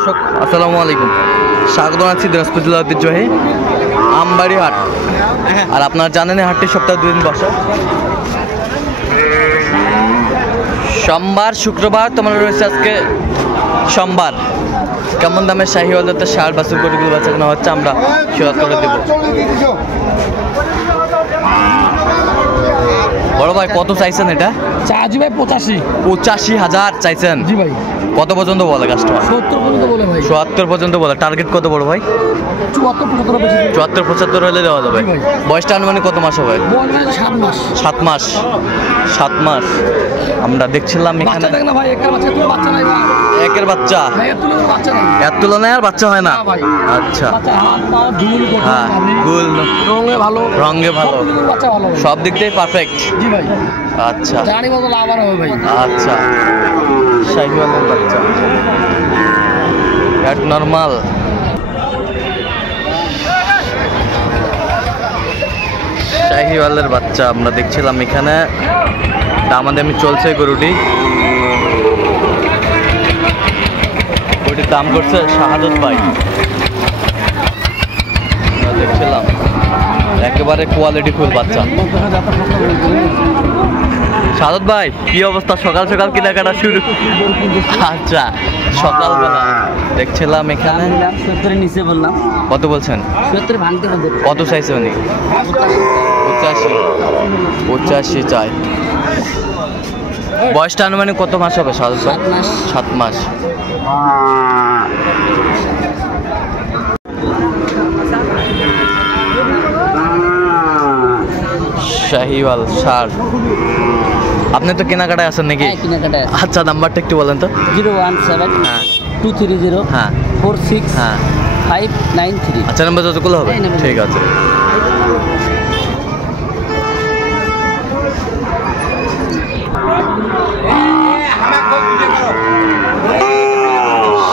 দর্শক আসসালামু আলাইকুম, স্বাগত জানাচ্ছি দিনাজপুর জেলার ঐতিহ্যবাহী আমবাড়ি হাট। আর আপনারা জানেন এই হাটটি সপ্তাহে 2 দিন বসে, সোমবার শুক্রবার। তোমার রয়েছে আজকে সোমবার। কেমন দামের শাহিওয়াল জাতের ষাঁড় বাছুর গরুগুলো বেচা কেনা হচ্ছে আমরা শুরু করে দেব। বড় ভাই কত চাইছেন এটা? চার্জ ভাই 85,000 চাইছেন। জি ভাই। কত পর্যন্ত বলে কাস্টমার? 70 পর্যন্ত বলে ভাই। 70 পর্যন্ত বলে। টার্গেট কত বড় ভাই? 74-75 হলে দেওয়া যাবে। বয়সটা আনুমানিক কত মাস হবে? 7 মাস। 7 মাস। আমরা দেখছিলাম এখানে একের বাচ্চা, এর তুলনায় আর বাচ্চা হয় না। আচ্ছা, হ্যাঁ, গুল রঙে ভালো, সব দিক দিয়ে পারফেক্ট। আচ্ছা আচ্ছা, শাহিওয়ালের বাচ্চা, নর্মাল। শাহিওয়ালের বাচ্চা আমরা দেখছিলাম এখানে, দামাদামি চলছে গরুটি। গরুটির দাম করছে শাহাদত ভাই। আমরা দেখছিলাম একেবারে কোয়ালিটি ফুল বাচ্চা। শাহাদত ভাই কি অবস্থা? সকাল সকাল কেনাকাটা শুরু? আচ্ছা, সকালবেলা দেখছিলাম এখানে। 70 নিচে বললাম। কত বলছেন? 70 ভাঙতে হবে। কত চাইছে উনি? 85 চাই। বয়সটা আনুমানিক কত মাস হবে? 7 মাস। শাহিওয়াল ষাঁড়। আপনি তো কেনাকাটায় আছেন নাকি? আচ্ছা, নাম্বারটা একটু বলেন তো। 017 হ্যাঁ 230 হ্যাঁ 46 হ্যাঁ 593। আচ্ছা, নাম্বার যতগুলো হবে ঠিক আছে।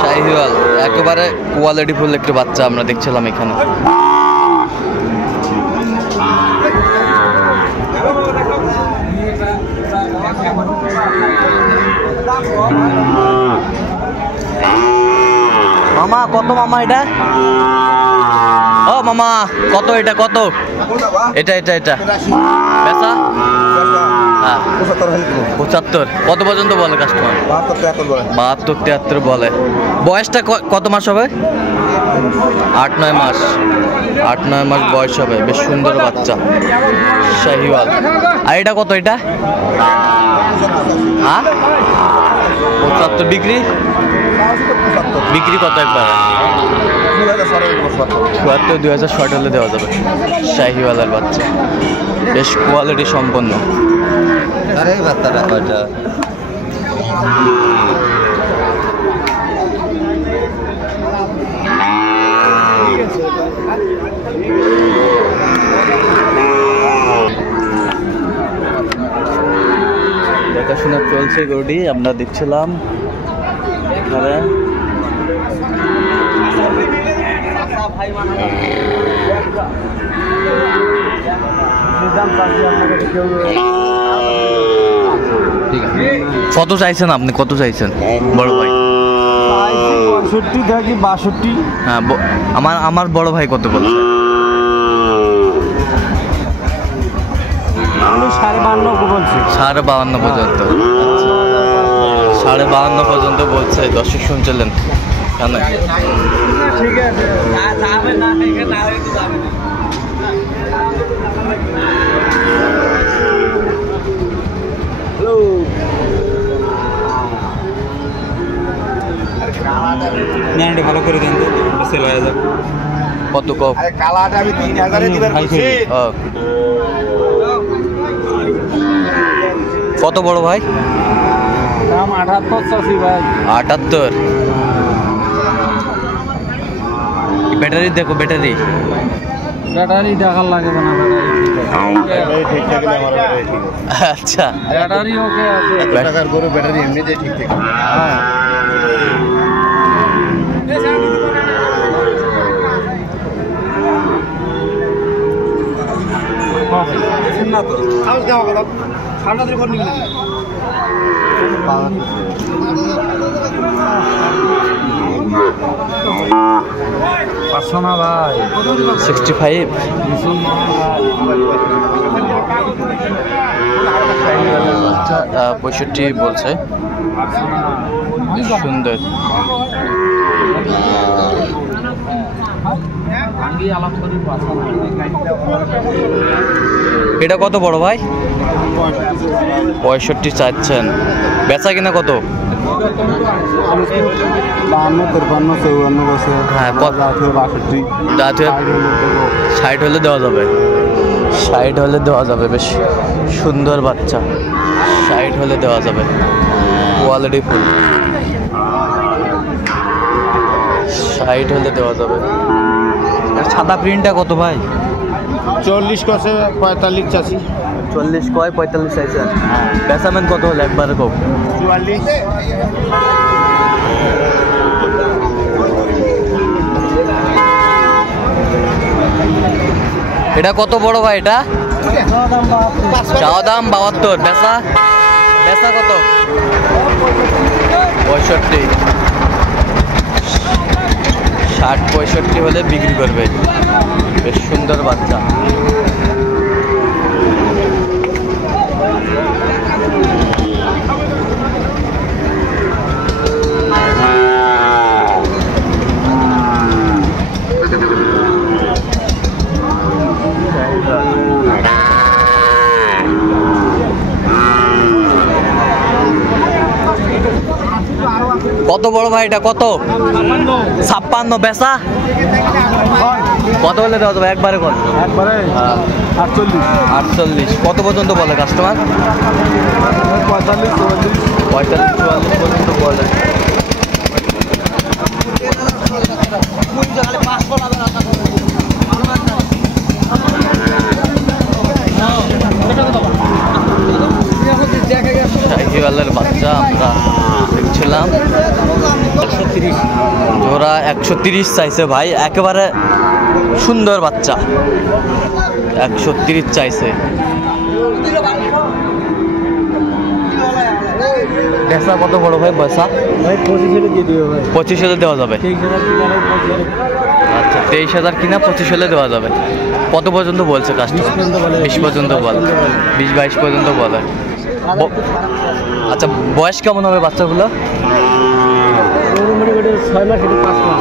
শাহিওয়াল একেবারে কোয়ালিটি ফুল একটু বাচ্চা আমরা দেখছিলাম এখানে। মামা কত মামা এটা? ও মামা কত এটা? কত এটা? এটা বেচা? হ্যাঁ 75। কত পর্যন্ত বলে কাস্টমার? 72-73 বলে। বয়সটা কত মাস হবে? 8-9 মাস। 8-9 মাস বয়স হবে। বেশ সুন্দর বাচ্চা শাহিওয়াল। আর এটা কত? এটা হ্যাঁ 75। বিক্রি কত একবার? 2060 হলে দেওয়া যাবে। শাহিওয়ালের বাচ্চা বেশ কোয়ালিটি সম্পন্ন। দেখাশোনা চলছে গরুটি, আমরা দেখছিলাম এখানে। কত চাইছেন আপনি? কত চাইছেন বড় ভাই? 65 হ্যাঁ, আমার বড় ভাই কত বলছে? 52 পর্যন্ত। 52 পর্যন্ত বলছে। দর্শক শুনছিলেন কেন? ঠিক আছে, ভালো করে দেন তো, সেল হয়ে যাবে। কত কম? কালাটা আমি 3000 দিবার বলছি। কত বড় ভাই? দাম 78 চাচ্ছি ভাই। 78। ব্যাটারি দেখো, ব্যাটারি দেখার লাগে না। আচ্ছা, ব্যাটারি ওকে আছে। টাকার গরু ব্যাটারি এমনিতে ঠিক থাকে। না তো খাওয়া দাওয়া কথা ঠান্ডা দিয়ে করে নিবি নাকি? পাঁচশো না ভাই 65 65 বলছে সুন্দর। এটা কত বড় ভাই? 65 চাচ্ছেন, বেচা কিনা কত? 52, 53, 54 বছর। হ্যাঁ, 62। দাঁত 60 হলে দেওয়া যাবে, 60 হলে দেওয়া যাবে, বেশ সুন্দর বাচ্চা, 60 হলে দেওয়া যাবে, কোয়ালিটি ফুল, 60 হলে দেওয়া যাবে। সাদা প্রিন্টটা কত ভাই? 40 কষে 45 চাষি। 40 কয় 45 চাইছে। বেচামেন কত হলে একবারে কম? 44। এটা কত বড় ভাই? এটা চাওয়া দাম 72, বেচা বেচা কত? 65, 60-65 হলে বিক্রি করবে, বেশ সুন্দর বাচ্চা। কত বড় ভাই এটা? কত? 56, বেচা কত হলে দেওয়া যাবে একবারে? কত? একবারে 48। 48 কত পর্যন্ত বলে কাস্টমার? 45, 44। 45-44 পর্যন্ত বলে। শাহিওয়ালের বাচ্চা আমরা দেখছিলাম, 130 জোড়া, 130 চাইছে ভাই, একেবারে সুন্দর বাচ্চা, 130 চাইছে। বেচা কত বড় ভাই? বেচা ভাই 25 হলে দিয়ে দিও ভাই। 25 হলে দেওয়া যাবে। 23,000 আচ্ছা, 23,000 কিনা 25 হলে দেওয়া যাবে। কত পর্যন্ত বলছে কাস্টমার? 20 পর্যন্ত বলে, 20-22 পর্যন্ত বলে। আচ্ছা, বয়স কেমন হবে বাচ্চাগুলো? 6 মাস, এটা 5 মাস।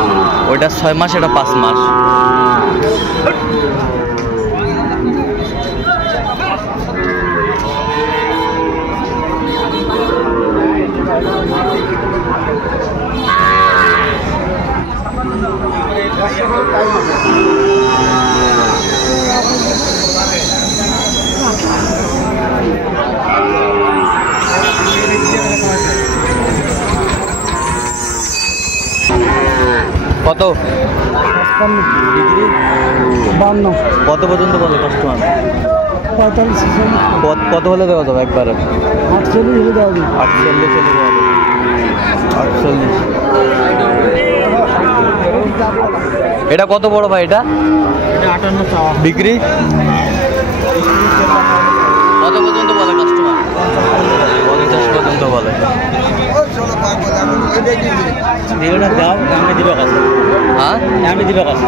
ওইটা 6 মাস, এটা 5 মাস। কত? 52। কত পর্যন্ত বলে কাস্টমার? 45। কত হলে দেওয়া যাবে একবারে? 48 হলে দেওয়া যাবে। 48 হলে দেওয়া যাবে, 48। এটা কত বড় ভাই? এটা 58 চাওয়া। বিক্রি কত পর্যন্ত বলে কাস্টমার? 50 পর্যন্ত বলে। দাও, আমি দিবে কাছে। হ্যাঁ, আমি দিবে কাছে।